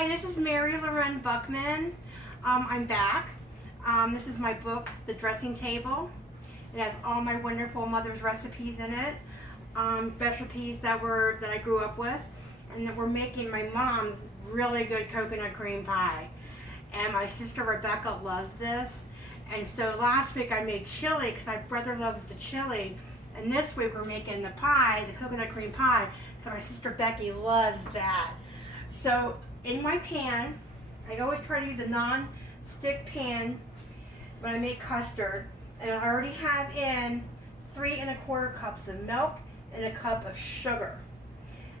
Hi, this is Mary Loren Buckman. I'm back. This is my book, The Dressing Table. It has all my wonderful mother's recipes in it, recipes that I grew up with, and that we're making my mom's really good coconut cream pie. And my sister Rebecca loves this. And so last week I made chili because my brother loves the chili. And this week we're making the pie, the coconut cream pie, because my sister Becky loves that. So in my pan, I always try to use a non-stick pan when I make custard. And I already have in 3 1/4 cups of milk and a cup of sugar.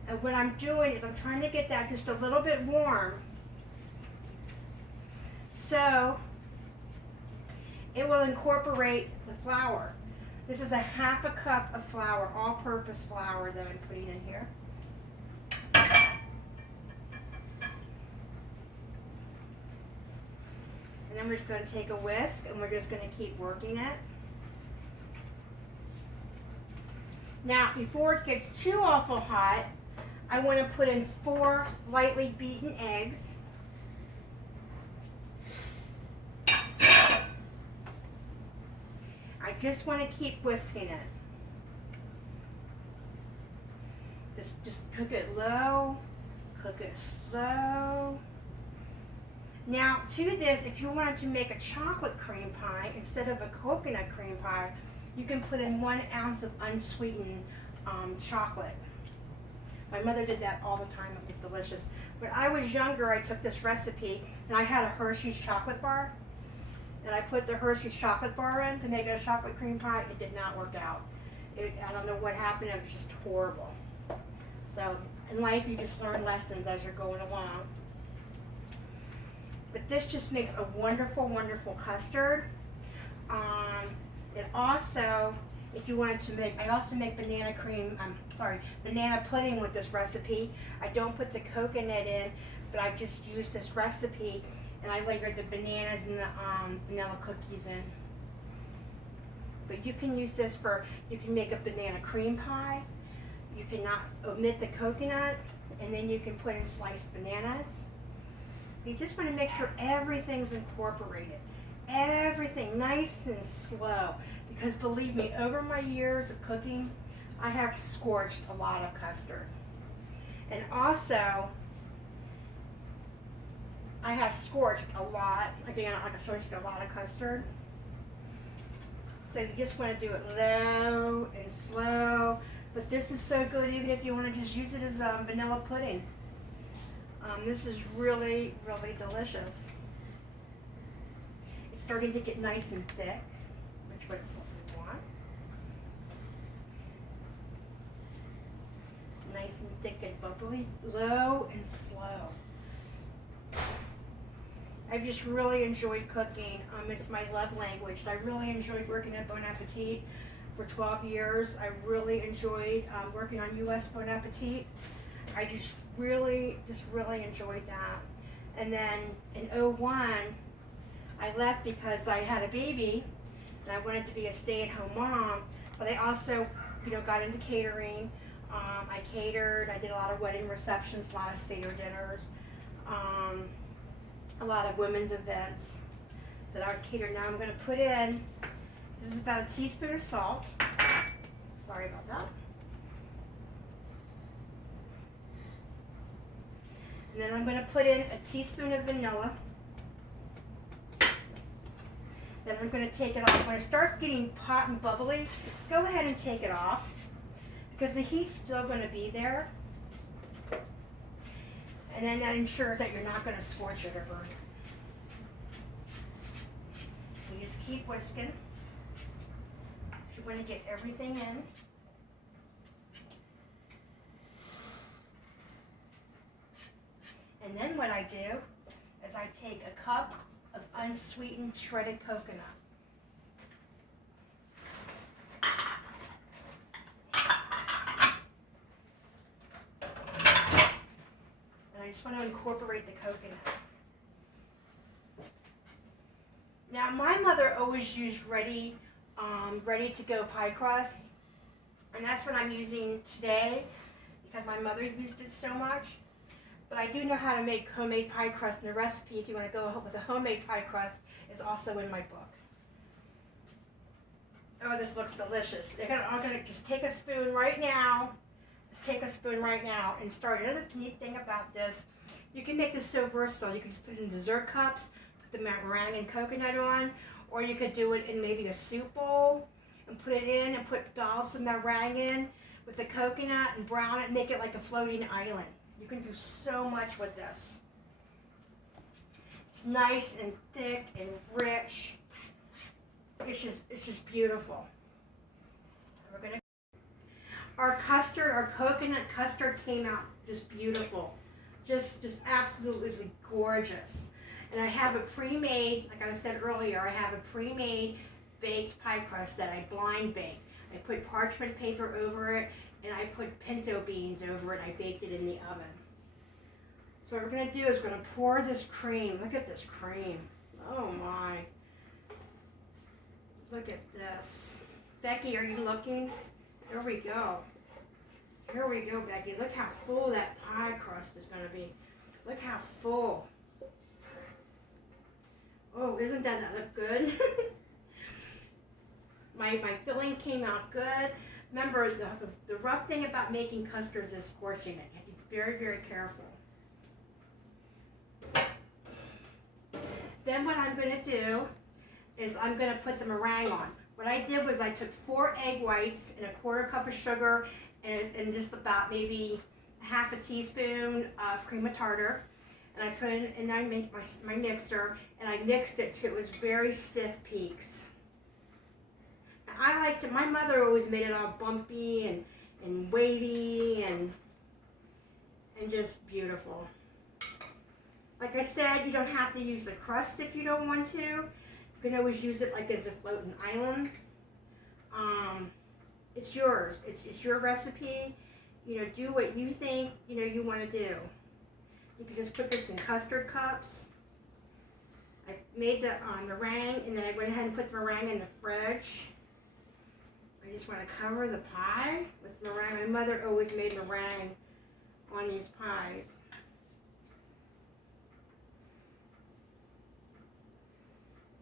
And what I'm doing is I'm trying to get that just a little bit warm, so it will incorporate the flour. This is a 1/2 cup of flour, all-purpose flour that I'm putting in here. And then we're just going to take a whisk and we're just going to keep working it. Now, before it gets too awful hot, I want to put in 4 lightly beaten eggs. I just want to keep whisking it. Just cook it low, cook it slow. Now, to this, if you wanted to make a chocolate cream pie instead of a coconut cream pie, you can put in 1 ounce of unsweetened chocolate. My mother did that all the time. It was delicious. When I was younger, I took this recipe, and I had a Hershey's chocolate bar, and I put the Hershey's chocolate bar in to make it a chocolate cream pie. It did not work out. I don't know what happened. It was just horrible. So in life, you just learn lessons as you're going along. But this just makes a wonderful, wonderful custard. It also, if you wanted to make, I also make banana pudding with this recipe. I don't put the coconut in, but I just use this recipe, and I layer the bananas and the vanilla cookies in. But you can use this you can make a banana cream pie. You can not omit the coconut, and then you can put in sliced bananas. You just want to make sure everything's incorporated. Everything nice and slow. Because believe me, over my years of cooking, I have scorched a lot of custard. And also, I have scorched a lot, again, I've scorched a lot of custard. So you just want to do it low and slow. But this is so good even if you want to just use it as vanilla pudding. This is really, really delicious. It's starting to get nice and thick, which is what we want. Nice and thick and bubbly, low and slow. I've just really enjoyed cooking. It's my love language. I really enjoyed working at Bon Appetit for 12 years. I really enjoyed working on U.S. Bon Appetit. I just really enjoyed that. And then in '01, I left because I had a baby and I wanted to be a stay-at-home mom, but I also, got into catering. I catered, I did a lot of wedding receptions, a lot of Seder dinners, a lot of women's events that I catered. Now I'm going to put in, this is about a teaspoon of salt. Sorry about that. And then I'm going to put in a teaspoon of vanilla. Then I'm going to take it off. When it starts getting hot and bubbly, go ahead and take it off because the heat's still going to be there. And then that ensures that you're not going to scorch it or burn it. You just keep whisking. You want to get everything in. And then what I do is I take a cup of unsweetened shredded coconut. And I just want to incorporate the coconut. Now my mother always used ready to go pie crust, and that's what I'm using today because my mother used it so much. But I do know how to make homemade pie crust, and the recipe, if you want to go with a homemade pie crust, is also in my book. Oh, this looks delicious. I'm gonna just take a spoon right now. Just take a spoon right now and start. Another neat thing about this, you can make this so versatile. You can just put it in dessert cups, put the meringue and coconut on, or you could do it in maybe a soup bowl and put it in and put dollops of meringue in with the coconut and brown it and make it like a floating island. You can do so much with this. It's nice and thick and rich. It's just beautiful. We're gonna. Our custard, our coconut custard came out just beautiful, just absolutely gorgeous. And I have a pre-made, like I said earlier, I have a pre-made baked pie crust that I blind bake. I put parchment paper over it, and I put pinto beans over it, and I baked it in the oven. So what we're gonna do is we're gonna pour this cream. Look at this cream. Oh my. Look at this. Becky, are you looking? Here we go. Here we go, Becky. Look how full that pie crust is gonna be. Look how full. Oh, isn't that look good? My filling came out good. Remember, the rough thing about making custards is scorching it. You have to be very, very careful. Then what I'm going to do is I'm going to put the meringue on. What I did was I took 4 egg whites and a 1/4 cup of sugar and just about maybe half a teaspoon of cream of tartar. And I put it in my mixer, and I mixed it till it was very stiff peaks. Now, I liked it. My mother always made it all bumpy and wavy and just beautiful. Like I said, you don't have to use the crust if you don't want to. You can always use it like as a floating island. It's yours. It's your recipe. You know, do what you think you want to do. You can just put this in custard cups. I made the meringue, and then I went ahead and put the meringue in the fridge. I just want to cover the pie with meringue. My mother always made meringue on these pies.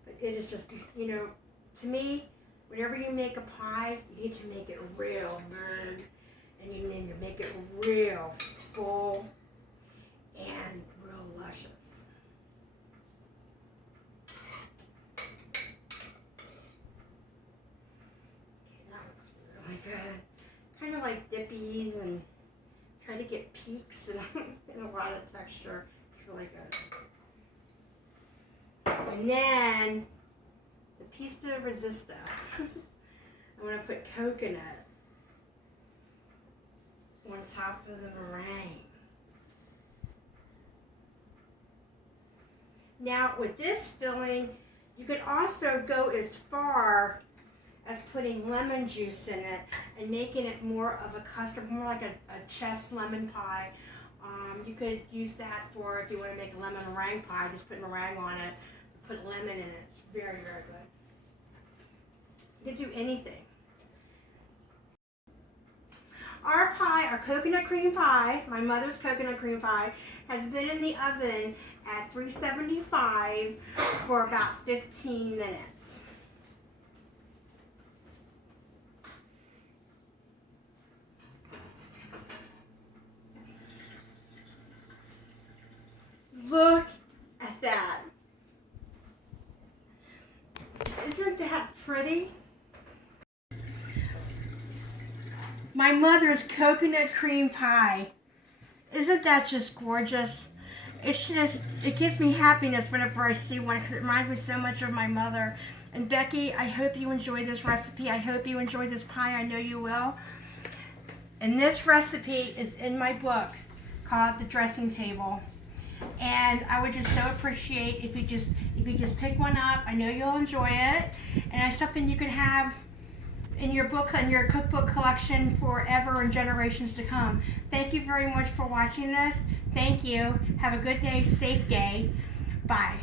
But it is just, to me, whenever you make a pie, you need to make it real big, and you need to make it real full and real luscious. Okay, that looks really good. Kind of like dippies and trying to get peaks and a lot of texture. It's really good. And then the piece de resista. I'm going to put coconut on top of the meringue. Now with this filling, you could also go as far as putting lemon juice in it and making it more of a custard, more like a chess lemon pie. You could use that for if you want to make a lemon meringue pie, just put meringue on it, put lemon in it. It's very, very good. You can do anything. Our pie, our coconut cream pie, my mother's coconut cream pie, has been in the oven at 375 for about 15 minutes. Look at that. Isn't that pretty? My mother's coconut cream pie. Isn't that just gorgeous? It gives me happiness whenever I see one because it reminds me so much of my mother. And Becky, I hope you enjoy this recipe. I hope you enjoy this pie. I know you will. And this recipe is in my book called The Dressing Table. And I would just so appreciate if you just pick one up. I know you'll enjoy it. And it's something you can have in your book, in your cookbook collection forever and generations to come. Thank you very much for watching this. Thank you. Have a good day, safe day. Bye.